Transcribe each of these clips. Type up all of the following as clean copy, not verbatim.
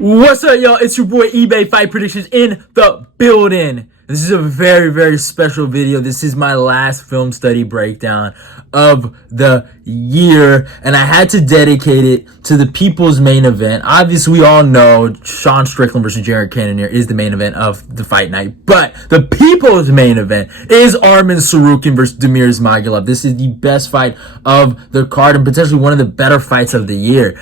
What's up, y'all? It's your boy eBay Fight Predictions in the building. This is a very, very special video. This is my last film study breakdown of the year, and I had to dedicate it to the people's main event. Obviously, we all know Sean Strickland versus Jared Cannonier is the main event of the fight night, but the people's main event is Arman Tsarukyan versus Damir Ismagulov. This is the best fight of the card and potentially one of the better fights of the year.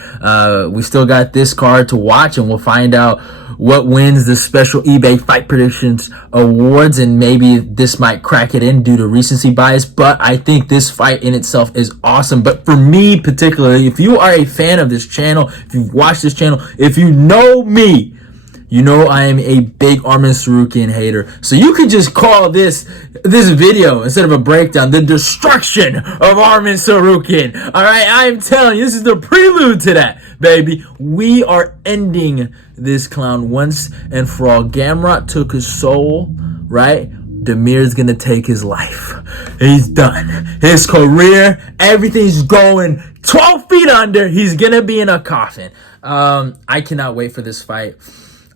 We still got this card to watch, and we'll find out what wins the special eBay Fight Predictions Awards, and maybe this might crack it in due to recency bias, but I think this fight in itself is awesome. But for me particularly, if you are a fan of this channel, if you've watched this channel, if you know me, you know I am a big Arman Tsarukyan hater. So you could just call this video, instead of a breakdown, the destruction of Arman Tsarukyan. Alright, I'm telling you, this is the prelude to that, baby. We are ending this clown once and for all. Gamrot took his soul, right? Damir's gonna take his life. He's done. His career, everything's going 12 feet under. He's gonna be in a coffin. I cannot wait for this fight.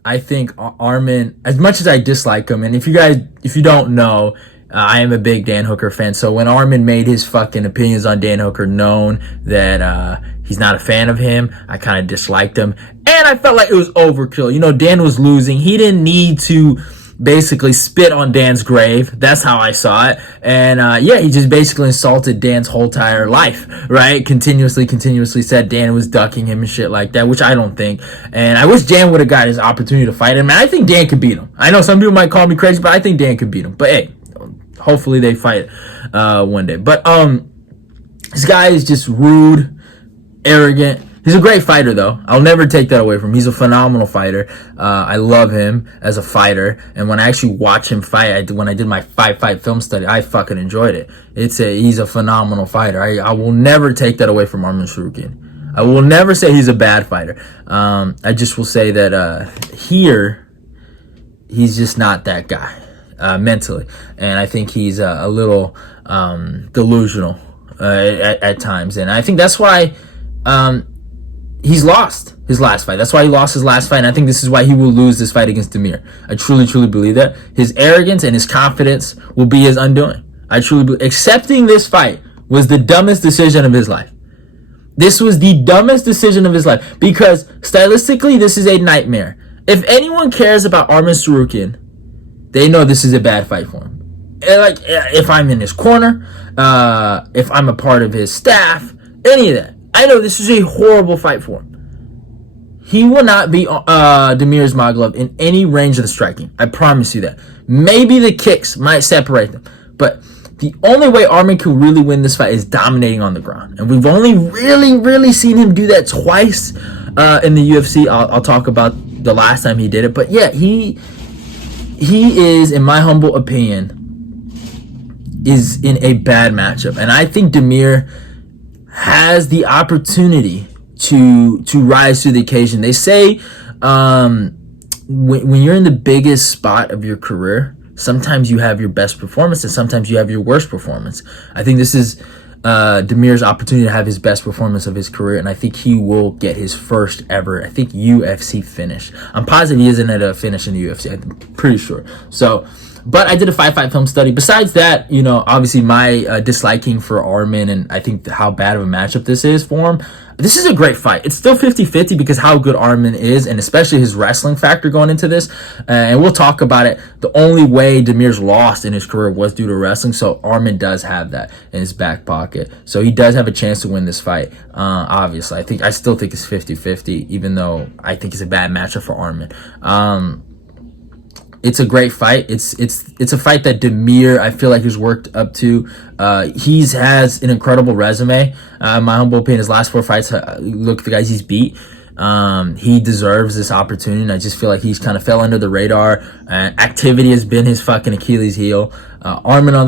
I think Arman, as much as I dislike him, and if you don't know, I am a big Dan Hooker fan. So when Arman made his fucking opinions on Dan Hooker known that he's not a fan of him, I kind of disliked him. And I felt like it was overkill. You know, Dan was losing. He didn't need to basically spit on Dan's grave. That's how I saw it. And yeah, he just basically insulted Dan's whole entire life, right? Continuously said Dan was ducking him and shit like that, which I don't think. And I wish Dan would have got his opportunity to fight him. And I think Dan could beat him. I know some people might call me crazy, but I think Dan could beat him. But hey, hopefully they fight one day. But this guy is just rude, arrogant. He's a great fighter, though. I'll never take that away from him. He's a phenomenal fighter. I love him as a fighter. And when I actually watch him fight, when I did my fight film study, I fucking enjoyed it. He's a phenomenal fighter. I will never take that away from Arman Tsarukyan. I will never say he's a bad fighter. I just will say that here, he's just not that guy mentally. And I think he's a little delusional at times. And I think that's why he's lost his last fight. That's why he lost his last fight, and I think this is why he will lose this fight against Damir. I truly believe that. His arrogance and his confidence will be his undoing. I truly believe. Accepting this fight was the dumbest decision of his life. This was the dumbest decision of his life, because stylistically, this is a nightmare. If anyone cares about Arman Tsarukyan, they know this is a bad fight for him. Like, if I'm in his corner, if I'm a part of his staff, any of that, I know this is a horrible fight for him. He will not be Damir Ismagulov in any range of the striking. I promise you that. Maybe the kicks might separate them, but the only way Arman can really win this fight is dominating on the ground. And we've only really seen him do that twice in the UFC. I'll talk about the last time he did it. But yeah, he is, in my humble opinion, is in a bad matchup. And I think Damir has the opportunity to rise to the occasion. They say when you're in the biggest spot of your career, sometimes you have your best performance and sometimes you have your worst performance. I think this is Damir's opportunity to have his best performance of his career, and I think he will get his first ever, I think, UFC finish. I'm positive he isn't at a finish in the UFC. I'm pretty sure. So, but I did a fight film study. Besides that, you know, obviously my disliking for Arman, and I think how bad of a matchup this is for him. This is a great fight. It's still 50-50 because how good Arman is, and especially his wrestling factor going into this. And we'll talk about it. The only way Damir's lost in his career was due to wrestling, so Arman does have that in his back pocket. So he does have a chance to win this fight. Obviously, I still think it's 50-50, even though I think it's a bad matchup for Arman. It's a great fight. It's a fight that Damir, I feel like, has worked up to. He has an incredible resume. In my humble opinion, his last 4 fights, look at the guys he's beat. He deserves this opportunity, and I just feel like he's kind of fell under the radar. Activity has been his fucking Achilles heel. Arman,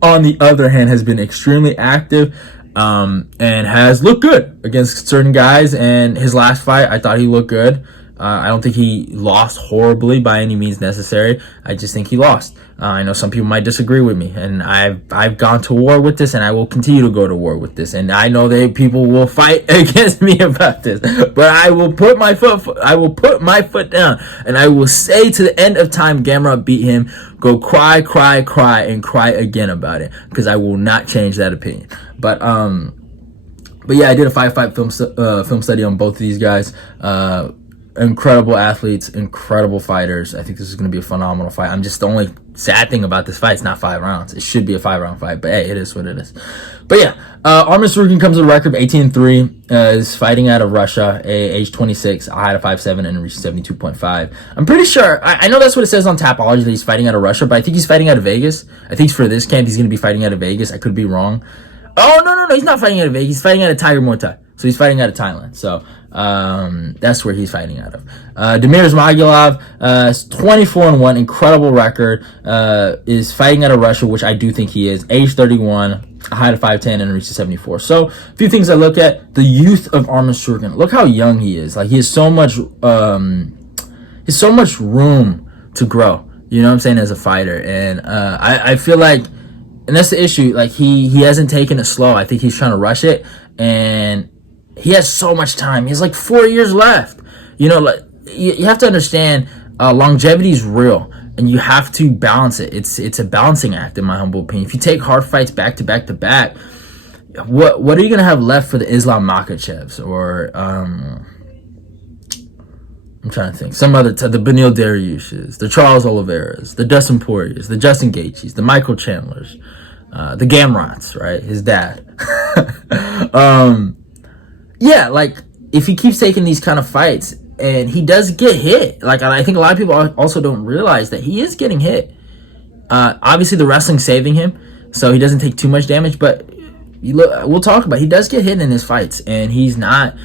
on the other hand, has been extremely active and has looked good against certain guys. And his last fight, I thought he looked good. I don't think he lost horribly by any means necessary. I just think he lost. I know some people might disagree with me, and I've gone to war with this, and I will continue to go to war with this. And I know that people will fight against me about this, but I will put my foot down, and I will say to the end of time, Gamrot beat him. Go cry, cry, cry, and cry again about it, because I will not change that opinion. But yeah, I did a 5-fight film study on both of these guys. Incredible athletes, incredible fighters. I think this is going to be a phenomenal fight. I'm just, the only sad thing about this fight, it's not 5 rounds. It should be a 5-round fight, but hey, it is what it is. But yeah, Arman Tsarukyan comes with a record of 18-3, is fighting out of Russia, age 26, a height of 5'7", and reached 72.5. I'm pretty sure, I know that's what it says on Tapology, that he's fighting out of Russia, but I think he's fighting out of Vegas. I think for this camp, he's going to be fighting out of Vegas. I could be wrong. Oh, no, he's not fighting out of Vegas. He's fighting out of Tiger Muay Thai. So he's fighting out of Thailand. So that's where he's fighting out of. Damir Ismagulov, 24-1, incredible record, is fighting out of Russia, which I do think he is. Age 31, a height of 5'10", and reached 74. So a few things I look at. The youth of Arman Tsarukyan. Look how young he is. Like, he has so much room to grow. You know what I'm saying, as a fighter. And I feel like, and that's the issue, like, he hasn't taken it slow. I think he's trying to rush it, and he has so much time. He has like 4 years left. You know, like, you have to understand, longevity is real, and you have to balance it. It's a balancing act, in my humble opinion. If you take hard fights back to back to back, what are you gonna have left for the Islam Makhachevs, or I'm trying to think, some other the Beneil Dariush's, the Charles Oliveira's, the Dustin Poirier's, the Justin Gaethje's, the Michael Chandler's, the Gamrots, right? His dad. Yeah, like, if he keeps taking these kind of fights, and he does get hit, like, I think a lot of people also don't realize that he is getting hit. Obviously, the wrestling's saving him, so he doesn't take too much damage, but we'll talk about it. He does get hit in his fights, and he's not,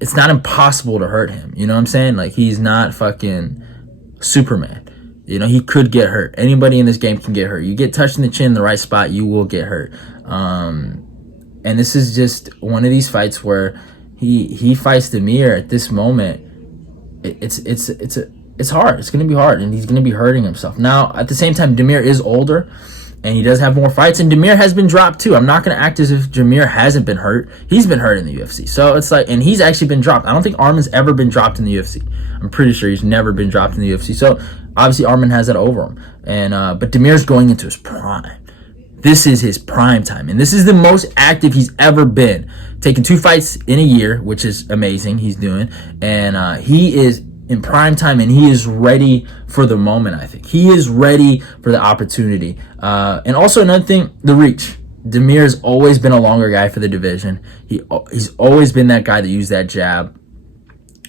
it's not impossible to hurt him. You know what I'm saying? Like, he's not fucking Superman. You know, he could get hurt. Anybody in this game can get hurt. You get touched in the chin in the right spot, you will get hurt. And this is just one of these fights where he fights Damir at this moment. It's hard. It's gonna be hard, and he's gonna be hurting himself. Now, at the same time, Damir is older, and he does have more fights, and Damir has been dropped too. I'm not gonna act as if Damir hasn't been hurt. He's been hurt in the UFC, so it's like, and he's actually been dropped. I don't think Arman's ever been dropped in the UFC. I'm pretty sure he's never been dropped in the UFC. So obviously Arman has that over him, and but Damir's going into his prime. This is his prime time, and this is the most active he's ever been. Taking 2 fights in a year, which is amazing, he's doing. And he is in prime time, and he is ready for the moment, I think. He is ready for the opportunity. And also another thing, the reach. Damir has always been a longer guy for the division. He's always been that guy that used that jab,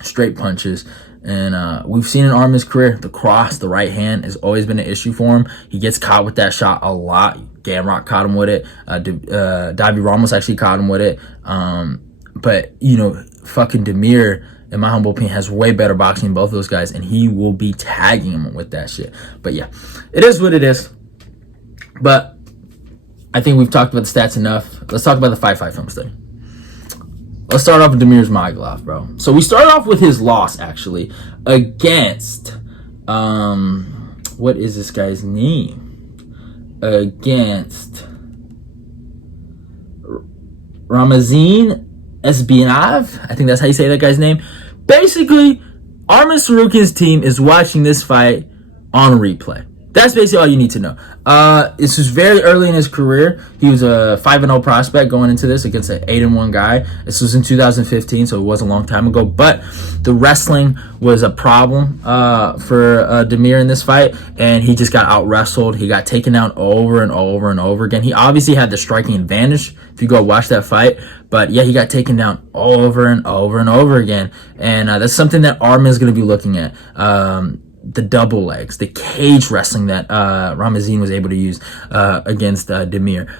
straight punches. And we've seen in Arman's career, the cross, the right hand, has always been an issue for him. He gets caught with that shot a lot. Gamrot caught him with it. Davi Ramos actually caught him with it. But, you know, fucking Damir, in my humble opinion, has way better boxing than both of those guys, and he will be tagging him with that shit. But yeah, it is what it is. But I think we've talked about the stats enough. Let's talk about the 5-fight film study. Let's start off with Damir Ismagulov, bro. So we start off with his loss, actually, against, what is this guy's name? Against Ramazan Esbinav. I think that's how you say that guy's name. Basically, Arman Tsarukyan's team is watching this fight on replay. That's basically all you need to know. This was very early in his career. He was a 5-0 prospect going into this against an 8-1 guy. This was in 2015, so it was a long time ago. But the wrestling was a problem for Damir in this fight, and he just got out-wrestled. He got taken down over and over and over again. He obviously had the striking advantage if you go watch that fight. But yeah, he got taken down over and over and over again. And that's something that Arman is going to be looking at. The double legs, the cage wrestling that Ramazan was able to use against Damir.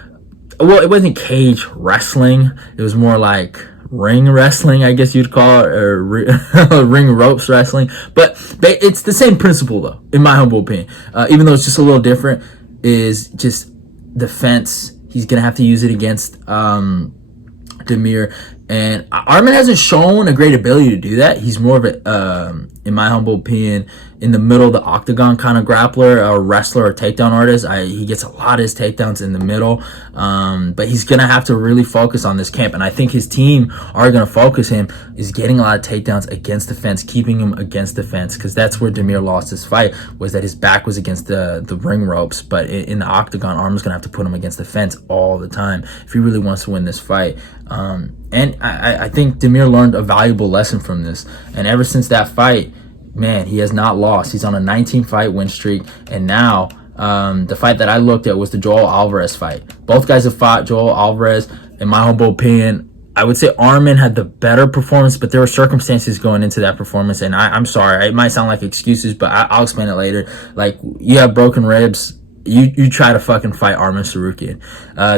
Well, it wasn't cage wrestling. It was more like ring wrestling, I guess you'd call it, or ring ropes wrestling. But it's the same principle, though, in my humble opinion. Even though it's just a little different, is just the fence. He's going to have to use it against Damir. And Arman hasn't shown a great ability to do that. He's more of a, in my humble opinion, in the middle of the octagon kind of grappler, or wrestler, or takedown artist. He gets a lot of his takedowns in the middle, but he's gonna have to really focus on this camp. And I think his team are gonna focus him is getting a lot of takedowns against the fence, keeping him against the fence, because that's where Damir lost his fight, was that his back was against the ring ropes. But in the octagon, Arman's gonna have to put him against the fence all the time if he really wants to win this fight. And I think Damir learned a valuable lesson from this. And ever since that fight, man, he has not lost. He's on a 19-fight win streak. And now, the fight that I looked at was the Joel Alvarez fight. Both guys have fought. Joel Alvarez, in my humble opinion, I would say Arman had the better performance, but there were circumstances going into that performance. And I'm sorry, it might sound like excuses, but I'll explain it later. Like, you have broken ribs. You try to fucking fight Arman Tsarukyan.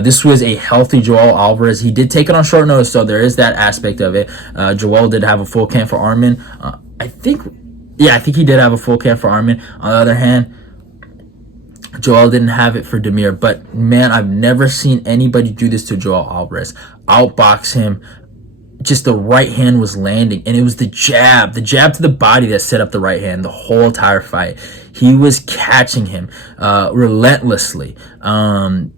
This was a healthy Joel Alvarez. He did take it on short notice, so there is that aspect of it. Joel did have a full camp for Arman. I think he did have a full camp for Arman. On the other hand, Joel didn't have it for Damir. But man, I've never seen anybody do this to Joel Alvarez. Outbox him. Just the right hand was landing, and it was the jab to the body that set up the right hand the whole entire fight. He was catching him relentlessly. Joel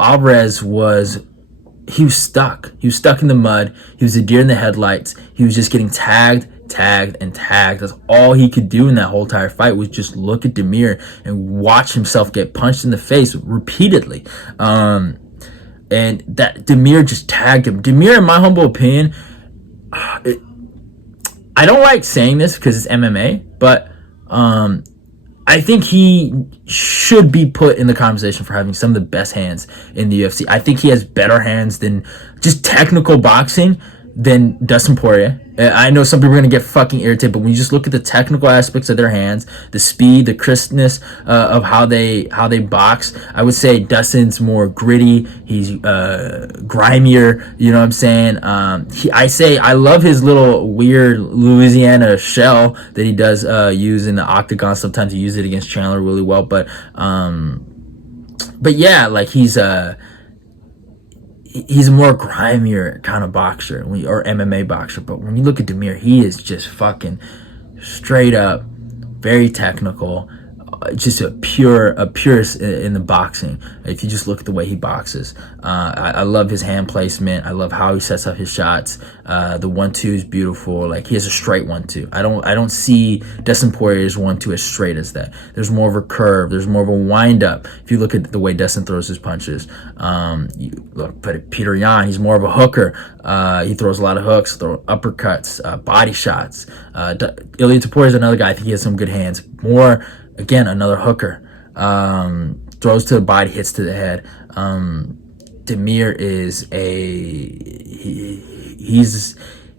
Alvarez was stuck. He was stuck in the mud. He was a deer in the headlights. He was just getting tagged. That's all he could do in that whole entire fight, was just look at Damir and watch himself get punched in the face repeatedly. And that Damir just tagged him. Damir, in my humble opinion, I don't like saying this because it's MMA, but I think he should be put in the conversation for having some of the best hands in the UFC. I think he has better hands than just technical boxing than Dustin Poirier. I know some people are going to get fucking irritated, but when you just look at the technical aspects of their hands, the speed, the crispness of how they box, I would say Dustin's more gritty. He's grimier, you know what I'm saying? I love his little weird Louisiana shell that he does use in the octagon. Sometimes he uses it against Chandler really well, but yeah, like he's a more grimier kind of boxer, or MMA boxer. But when you look at Damir, he is just fucking straight up, very technical, just a purist in the boxing. If you just look at the way he boxes, I love his hand placement. I love how he sets up his shots. The 1-2 is beautiful. Like, he has a straight 1-2. I don't see Dustin Poirier's 1-2 as straight as that. There's more of a curve. There's more of a wind up. If you look at the way Dustin throws his punches, you look at Peter Yan. He's more of a hooker. He throws a lot of hooks, uppercuts, body shots. Ilia Topuria is another guy. I think he has some good hands. More, again, another hooker. Throws to the body, hits to the head. Damir is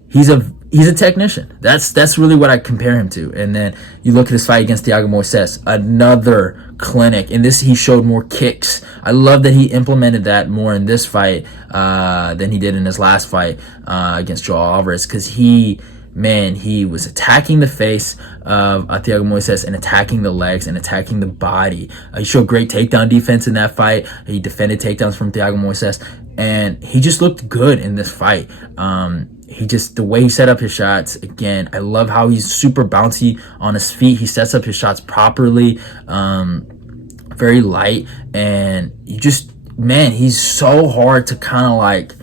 he's a technician. That's really what I compare him to. And then you look at his fight against Thiago Moises, another clinic. In this, he showed more kicks. I love that he implemented that more in this fight than he did in his last fight against Joel Alvarez, because he was attacking the face of Thiago Moises and attacking the legs and attacking the body. He showed great takedown defense in that fight. He defended takedowns from Thiago Moises, and he just looked good in this fight. The way he set up his shots, again, I love how he's super bouncy on his feet. He sets up his shots properly, very light, and he's so hard to kind of like.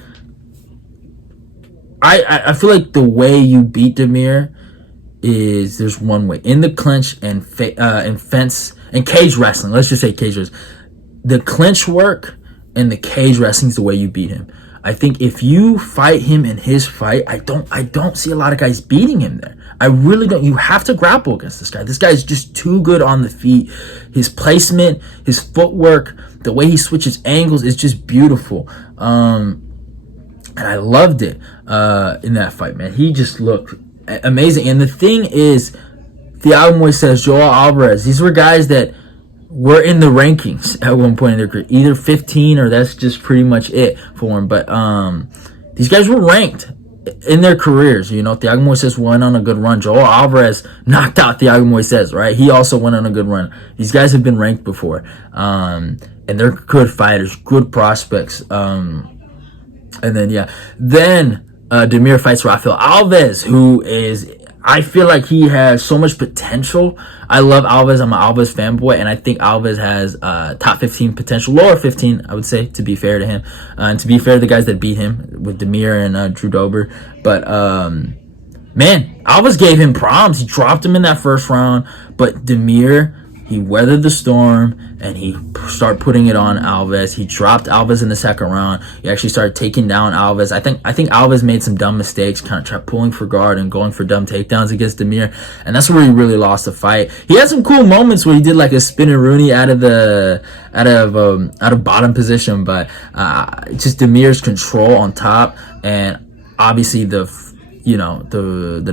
I feel like the way you beat Damir is there's one way: in the clinch and fence and cage wrestling. Let's just say cage wrestling. The clinch work and the cage wrestling is the way you beat him. I think if you fight him in his fight, I don't see a lot of guys beating him there. I really don't. You have to grapple against this guy. This guy is just too good on the feet. His placement, his footwork, the way he switches angles is just beautiful. And I loved it in that fight, man. He just looked amazing. And the thing is, Thiago Moises, Joel Alvarez, these were guys that were in the rankings at one point in their career. Either 15 or that's just pretty much it for them. But these guys were ranked in their careers. You know, Thiago Moises went on a good run. Joel Alvarez knocked out Thiago Moises, right? He also went on a good run. These guys have been ranked before. And they're good fighters, good prospects. And then, yeah. Then Damir fights Rafael Alves, who is, I feel like he has so much potential. I love Alves. I'm an Alves fanboy, and I think Alves has top 15 potential, lower 15, I would say, to be fair to him. And to be fair to the guys that beat him with Damir and Drew Dober. But, man, Alves gave him problems. He dropped him in that first round, but Damir, he weathered the storm, and he started putting it on Alves. He dropped Alves in the second round. He actually started taking down Alves. I think Alves made some dumb mistakes, kind of tried pulling for guard and going for dumb takedowns against Damir, and that's where he really lost the fight. He had some cool moments where he did like a spinning Rooney out of bottom position, but just Damir's control on top, and obviously the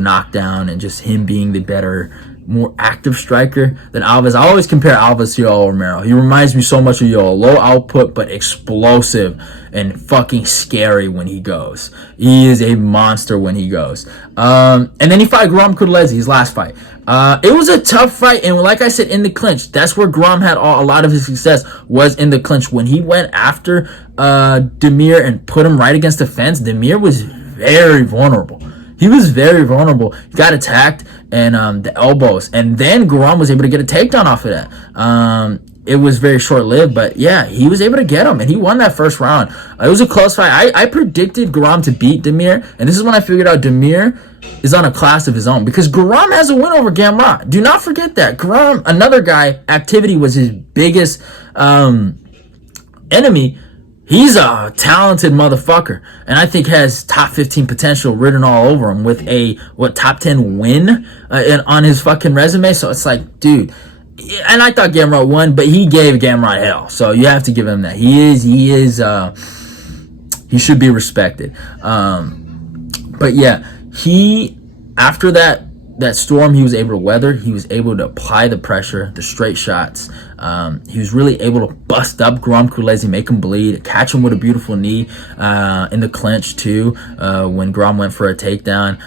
knockdown, and just him being the better, more active striker than Alves. I always compare Alves to Yoel Romero. He reminds me so much of Yoel. Low output, but explosive and fucking scary when he goes. He is a monster when he goes. And then he fought Guram Kudlezi, his last fight. It was a tough fight, and like I said, in the clinch, that's where Guram had a lot of his success, was in the clinch. When he went after Damir and put him right against the fence, Damir was very vulnerable. He was very vulnerable. He got attacked, and the elbows. And then Guram was able to get a takedown off of that. It was very short-lived, but yeah, he was able to get him, and he won that first round. It was a close fight. I predicted Guram to beat Damir, and this is when I figured out Damir is on a class of his own, because Guram has a win over Gamrot. Do not forget that. Guram, another guy, activity was his biggest enemy. He's a talented motherfucker, and I think has top 15 potential written all over him, with a top 10 win on his fucking resume. So it's like, dude, and I thought Gamrot won, but he gave Gamrot hell. So you have to give him that. He should be respected. But yeah, after that storm, he was able to weather. He was able to apply the pressure, the straight shots. He was really able to bust up Guram Kudlezi, make him bleed, catch him with a beautiful knee in the clinch too, when Guram went for a takedown.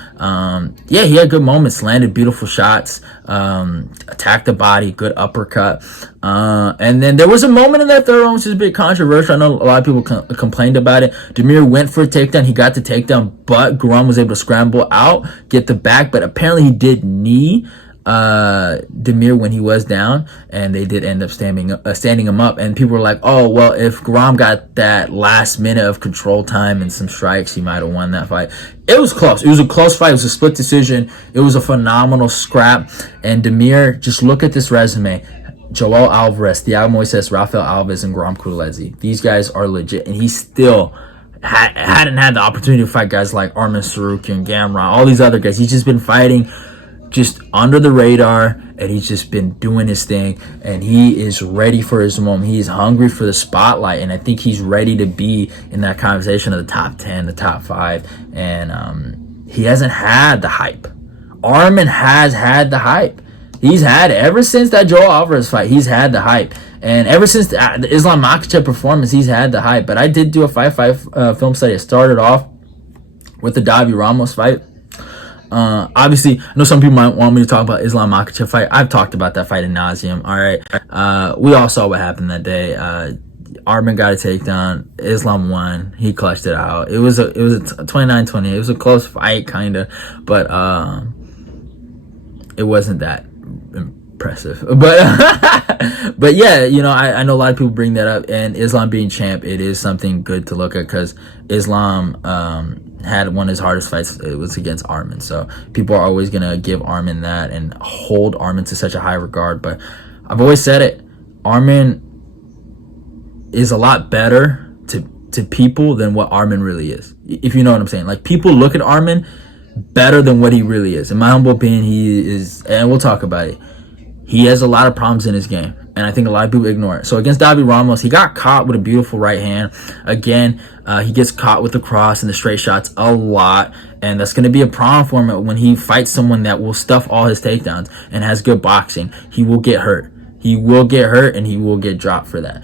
Yeah, he had good moments, landed beautiful shots, attacked the body, good uppercut. And then there was a moment in that third round which is a bit controversial. I know a lot of people complained about it. Damir went for a takedown. He got the takedown, but Guram was able to scramble out, get the back, but apparently he did knee Damir when he was down, and they did end up standing him up. And people were like, oh, well, if Guram got that last minute of control time and some strikes, he might have won that fight. It was close. It was a close fight. It was a split decision. It was a phenomenal scrap. And Damir, just look at this resume. Joel Alvarez, Thiago Moises, Rafael Alves, and Guram Kudlezi. These guys are legit, and he still hadn't had the opportunity to fight guys like Arman Tsarukyan, Gamrot, all these other guys. He's just been fighting just under the radar, and he's just been doing his thing, and he is ready for his moment. He's hungry for the spotlight, and I think he's ready to be in that conversation of the top 10, the top 5, and he hasn't had the hype. Arman has had the hype. He's had it. Ever since that Joel Alvarez fight, he's had the hype. And ever since the Islam Makhachev performance, he's had the hype. But I did do a 5-5 film study. It started off with the Davi Ramos fight. Obviously, I know some people might want me to talk about Islam Makhachev fight. I've talked about that fight ad nauseum. All right. We all saw what happened that day. Arman got a takedown. Islam won. He clutched it out. It was a 29-20. It was a close fight, kind of, but it wasn't that impressive. But yeah, you know, I know a lot of people bring that up, and Islam being champ, it is something good to look at, because Islam had one of his hardest fights. It was against Arman, so people are always gonna give Arman that and hold Arman to such a high regard. But I've always said it, Arman is a lot better to people than what Arman really is, if you know what I'm saying. Like, people look at Arman better than what he really is. In my humble opinion, he is, and we'll talk about it, he has a lot of problems in his game, and I think a lot of people ignore it. So against Davi Ramos, he got caught with a beautiful right hand. Again, he gets caught with the cross and the straight shots a lot, and that's going to be a problem for him when he fights someone that will stuff all his takedowns and has good boxing. He will get hurt. He will get hurt, and he will get dropped for that.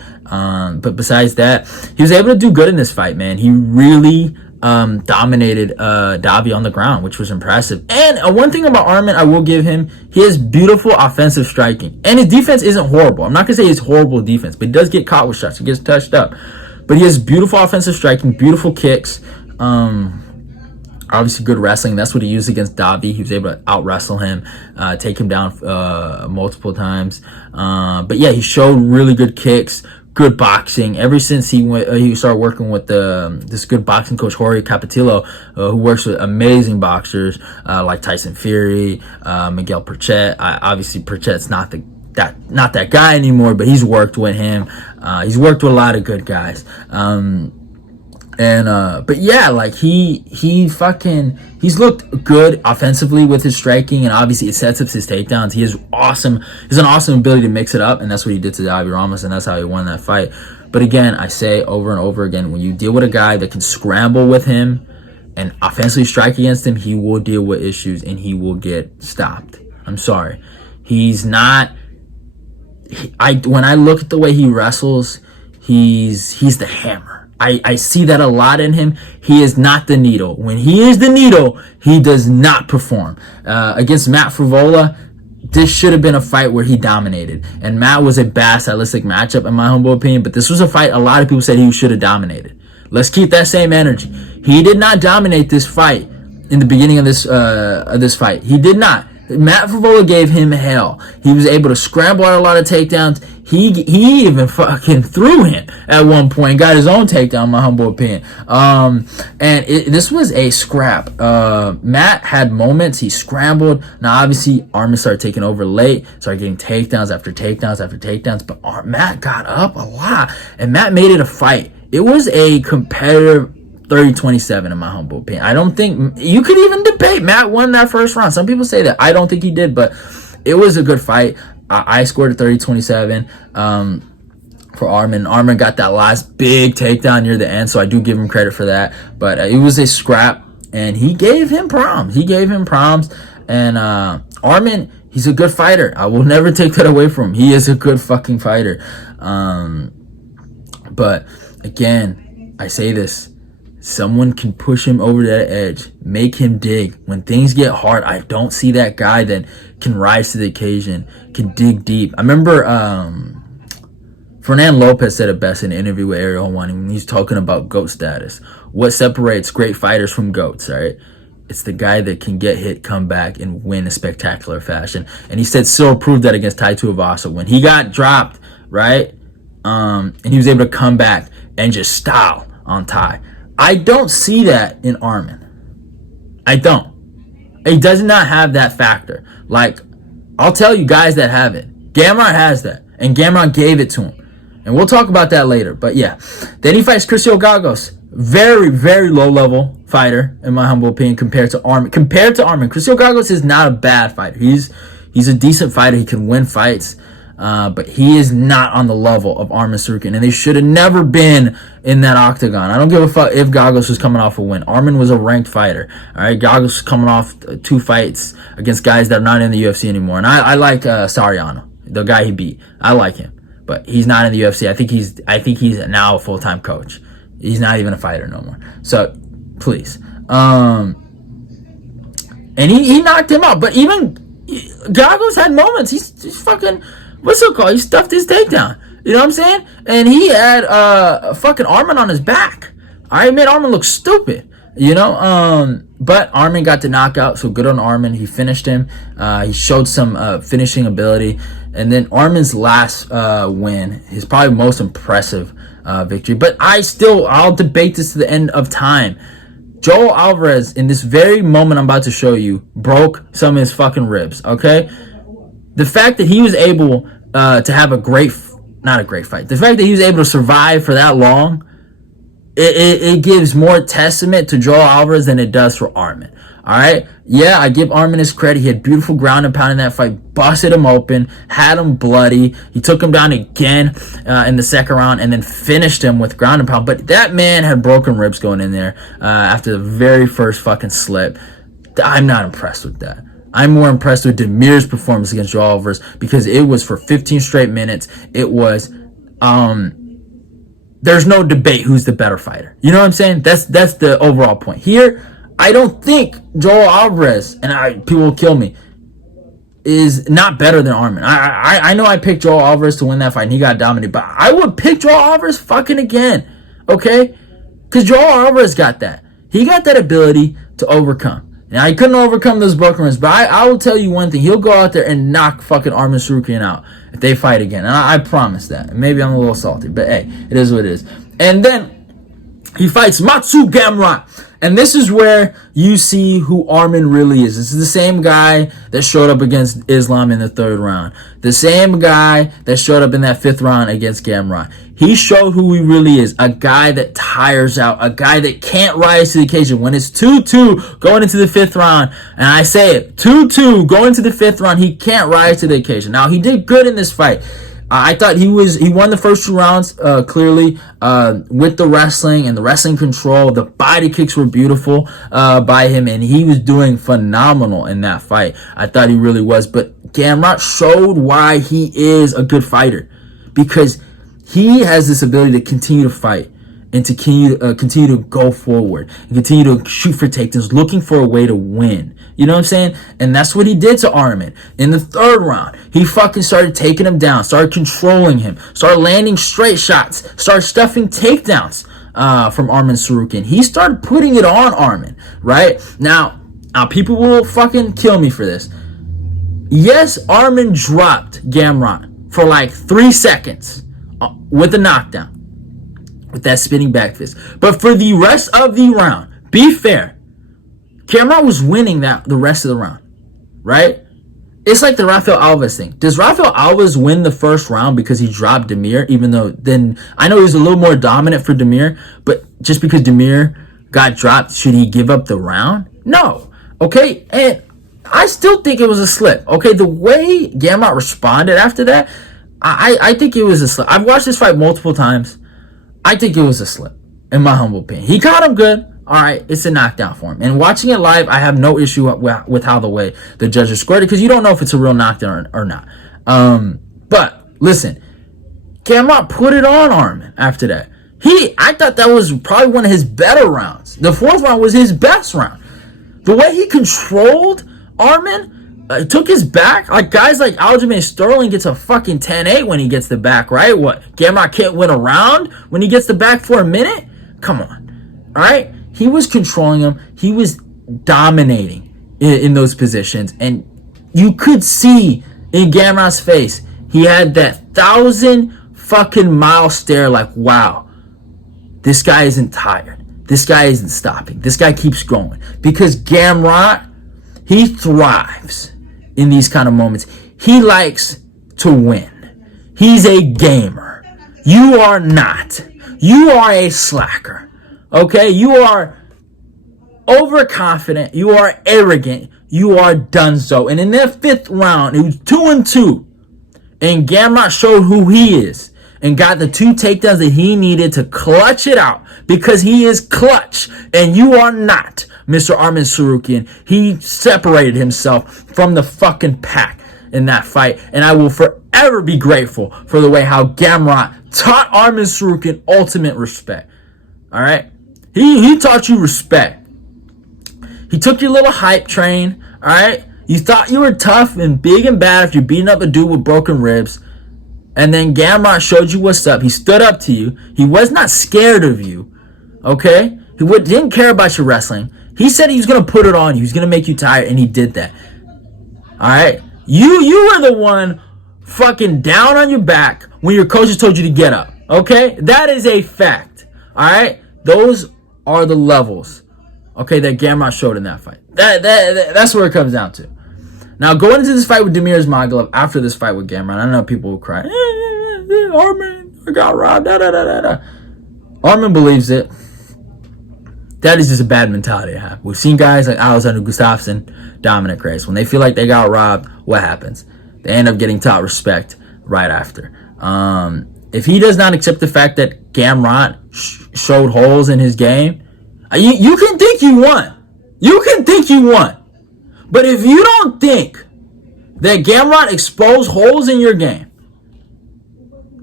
But besides that, he was able to do good in this fight, man. He really dominated Davi on the ground, which was impressive. And one thing about Arman, I will give him, he has beautiful offensive striking, and his defense isn't horrible. I'm not gonna say it's horrible defense, but he does get caught with shots. He gets touched up. But he has beautiful offensive striking, beautiful kicks. Obviously good wrestling. That's what he used against Davi. He was able to out wrestle him, take him down multiple times. But yeah, he showed really good kicks, good boxing. Ever since he started working with this good boxing coach Jorge Capetillo, who works with amazing boxers like Tyson Fury, Miguel Perchet. Obviously Perchet's not that guy anymore, but he's worked with him. He's worked with a lot of good guys. But yeah, like he's looked good offensively with his striking, and obviously it sets up his takedowns. He has an awesome ability to mix it up, and that's what he did to Davi Ramos, and that's how he won that fight. But again, I say over and over again, when you deal with a guy that can scramble with him and offensively strike against him, he will deal with issues and he will get stopped. I'm sorry. He's not. When I look at the way he wrestles, he's the hammer. I see that a lot in him. He is not the needle. When he is the needle, he does not perform. Against Matt Frivola, this should have been a fight where he dominated. And Matt was a bad stylistic matchup, in my humble opinion. But this was a fight a lot of people said he should have dominated. Let's keep that same energy. He did not dominate this fight in the beginning of this fight. He did not. Matt Frivola gave him hell. He was able to scramble out a lot of takedowns. He even fucking threw him at one point. Got his own takedown, in my humble opinion. This was a scrap. Matt had moments. He scrambled. Now, obviously, Arman started taking over late. Started getting takedowns after takedowns after takedowns. But Matt got up a lot. And Matt made it a fight. It was a competitive 30-27 in my humble opinion. I don't think you could even debate Matt won that first round. Some people say that. I don't think he did, but it was a good fight. I scored a 30-27 for Arman. Arman got that last big takedown near the end, so I do give him credit for that. But it was a scrap, and he gave him problems. And Arman, he's a good fighter. I will never take that away from him. He is a good fucking fighter. But again, I say this. Someone can push him over that edge, make him dig. When things get hard, I don't see that guy that can rise to the occasion, can dig deep. I remember Fernand Lopez said it best in an interview with Ariel Helwani when he's talking about GOAT status. What separates great fighters from GOATs, right? It's the guy that can get hit, come back, and win in spectacular fashion. And he said Cyril proved that against Tai Tuivasa. When he got dropped, right, and he was able to come back and just style on Tai. I don't see that in Arman. I don't. He does not have that factor. Like, I'll tell you guys that have it. Gamrot has that. And Gamrot gave it to him. And we'll talk about that later. But yeah. Then he fights Crisio Galgos. Very, very low level fighter, in my humble opinion, compared to Arman. Crisio Galgos is not a bad fighter. He's a decent fighter. He can win fights. But he is not on the level of Arman Tsarukyan, and they should have never been in that octagon. I don't give a fuck if Galgos was coming off a win. Arman was a ranked fighter. All right, Galgos was coming off 2 fights against guys that are not in the UFC anymore, and I like Sariano, the guy he beat. I like him, but he's not in the UFC. I think he's now a full-time coach. He's not even a fighter no more. So please, and he knocked him out. But even Galgos had moments. He's fucking. What's it called? He stuffed his takedown. You know what I'm saying? And he had fucking Arman on his back. I made Arman look stupid. You know? But Arman got the knockout, so good on Arman. He finished him. He showed some finishing ability. And then Arman's last win, his probably most impressive victory. But I'll debate this to the end of time. Joel Alvarez, in this very moment I'm about to show you, broke some of his fucking ribs, okay? The fact that he was able to have not a great fight. The fact that he was able to survive for that long, it gives more testament to Joel Alvarez than it does for Arman. All right? Yeah, I give Arman his credit. He had beautiful ground and pound in that fight, busted him open, had him bloody. He took him down again in the second round and then finished him with ground and pound. But that man had broken ribs going in there after the very first fucking slip. I'm not impressed with that. I'm more impressed with Damir's performance against Joel Alvarez because it was for 15 straight minutes. It was, there's no debate who's the better fighter. You know what I'm saying? That's the overall point. Here, I don't think Joel Alvarez, and people will kill me, is not better than Arman. I know I picked Joel Alvarez to win that fight and he got dominated, but I would pick Joel Alvarez fucking again. Okay? Because Joel Alvarez got that. He got that ability to overcome. Now, he couldn't overcome those broken ribs, but I will tell you one thing. He'll go out there and knock fucking Arman Tsarukyan out if they fight again. And I promise that. Maybe I'm a little salty, but hey, it is what it is. And then he fights Matsu Gamrot. And this is where you see who Arman really is. This is the same guy that showed up against Islam in the 3rd round. The same guy that showed up in that 5th round against Gamrot. He showed who he really is. A guy that tires out. A guy that can't rise to the occasion. When it's 2-2 going into the 5th round, and I say it, 2-2 going into the 5th round, he can't rise to the occasion. Now, he did good in this fight. I thought he won the first 2 rounds clearly with the wrestling and the wrestling control. The body kicks were beautiful by him, and he was doing phenomenal in that fight. I thought he really was. But Gamrot showed why he is a good fighter, because he has this ability to continue to fight and to continue to go forward and continue to shoot for takedowns, looking for a way to win. You know what I'm saying? And that's what he did to Arman. In the 3rd round, he fucking started taking him down, started controlling him, started landing straight shots, started stuffing takedowns from Arman Tsarukyan. He started putting it on Arman, right? Now, people will fucking kill me for this. Yes, Arman dropped Gamrot for like 3 seconds with a knockdown, with that spinning back fist. But for the rest of the round, be fair, Gamrot was winning the rest of the round, right? It's like the Rafael Alves thing. Does Rafael Alves win the first round because he dropped Damir, even though then I know he was a little more dominant for Damir, but just because Damir got dropped, should he give up the round? No. Okay, and I still think it was a slip. Okay, the way Gamrot responded after that, I think it was a slip. I've watched this fight multiple times. I think it was a slip, in my humble opinion. He caught him good. All right, it's a knockdown for him. And watching it live, I have no issue with how the way the judges scored it, because you don't know if it's a real knockdown or not. But listen, Gamrot put it on Arman after that. I thought that was probably one of his better rounds. The 4th round was his best round. The way he controlled Arman, took his back. Like guys like Aljamain Sterling gets a fucking 10-8 when he gets the back, right? What? Gamrot can't win a round when he gets the back for a minute? Come on. All right? He was controlling him. He was dominating in those positions. And you could see in Gamrot's face, he had that 1,000 fucking mile stare like, wow, this guy isn't tired. This guy isn't stopping. This guy keeps going. Because Gamrot, he thrives in these kind of moments. He likes to win. He's a gamer. You are not. You are a slacker. Okay? You are overconfident. You are arrogant. You are donezo. And in that 5th round, it was 2-2. And Gamrot showed who he is and got the 2 takedowns that he needed to clutch it out, because he is clutch and you are not. Mr. Arman Tsarukyan, he separated himself from the fucking pack in that fight, and I will forever be grateful for the way how Gamrot taught Arman Tsarukyan ultimate respect. All right, he taught you respect. He took your little hype train. All right, you thought you were tough and big and bad if you're beating up a dude with broken ribs, and then Gamrot showed you what's up. He stood up to you. He was not scared of you. Okay, he didn't care about your wrestling. He said he was going to put it on you. He was going to make you tired, and he did that. All right? You were the one fucking down on your back when your coaches told you to get up. Okay? That is a fact. All right? Those are the levels, okay, that Gamrot showed in that fight. That's where it comes down to. Now, going into this fight with Damir Ismagulov, after this fight with Gamrot, I know people will cry, Arman, I got robbed, Arman believes it. That is just a bad mentality to have. We've seen guys like Alexander Gustafsson, Dominic Reyes. When they feel like they got robbed, what happens? They end up getting taught respect right after. If he does not accept the fact that Gamrot showed holes in his game, you can think you won. You can think you won. But if you don't think that Gamrot exposed holes in your game,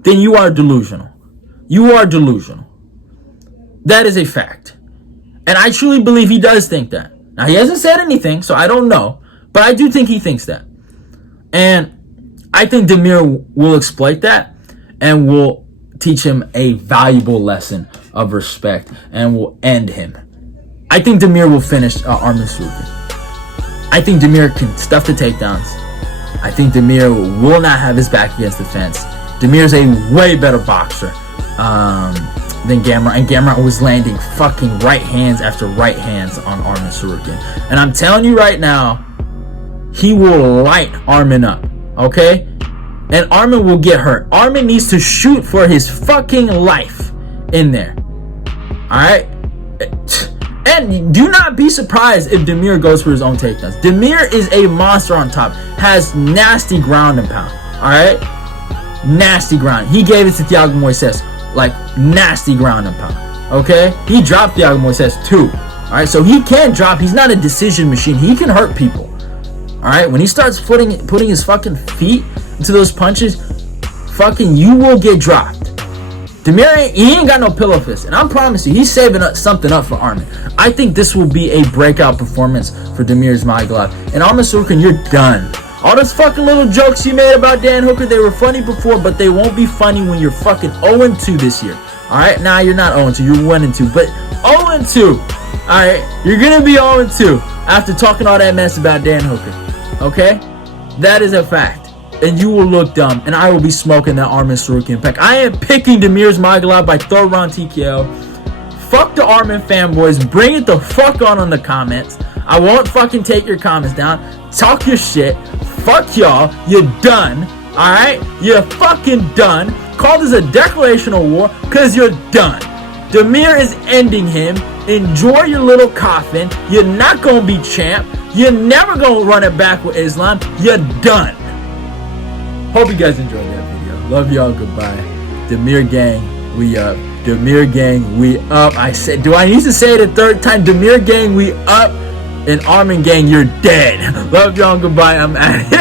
then you are delusional. You are delusional. That is a fact. And I truly believe he does think that. Now, he hasn't said anything, so I don't know. But I do think he thinks that. And I think Damir will exploit that and will teach him a valuable lesson of respect and will end him. I think Damir will finish Arman Tsarukyan. I think Damir can stuff the takedowns. I think Damir will not have his back against the fence. Damir's a way better boxer than Gamrot, and Gamrot was landing fucking right hands after right hands on Arman Tsarukyan. And I'm telling you right now, he will light Arman up, okay? And Arman will get hurt. Arman needs to shoot for his fucking life in there, alright? And do not be surprised if Damir goes for his own takedowns. Damir is a monster on top, has nasty ground and pound, alright? Nasty ground. He gave it to Thiago Moises. Like, nasty ground and pound. Okay? He dropped Thiago Moises too. Alright, so he can drop. He's not a decision machine. He can hurt people. Alright? When he starts putting his fucking feet into those punches, fucking you will get dropped. Damir, he ain't got no pillow fist. And I promise you, he's saving something up for Arman. I think this will be a breakout performance for Damir Ismagulov. And Arman Tsarukyan, you're done. All those fucking little jokes you made about Dan Hooker, they were funny before, but they won't be funny when you're fucking 0-2 this year. Alright? Nah, you're not 0-2. You're 1-2. But 0-2. Alright? You're gonna be 0-2 after talking all that mess about Dan Hooker. Okay? That is a fact. And you will look dumb. And I will be smoking that Arman Tsarukyan pack. I am picking Damir Ismagulov by third round TKO. Fuck the Arman fanboys. Bring it the fuck on the comments. I won't fucking take your comments down. Talk your shit. Fuck y'all. You're done. Alright? You're fucking done. Call this a declaration of war because you're done. Damir is ending him. Enjoy your little coffin. You're not going to be champ. You're never going to run it back with Islam. You're done. Hope you guys enjoyed that video. Love y'all. Goodbye. Damir gang, we up. Damir gang, we up. I said, do I need to say it a third time? Damir gang, we up. And Arman gang, you're dead. Love y'all. Goodbye. I'm out of here.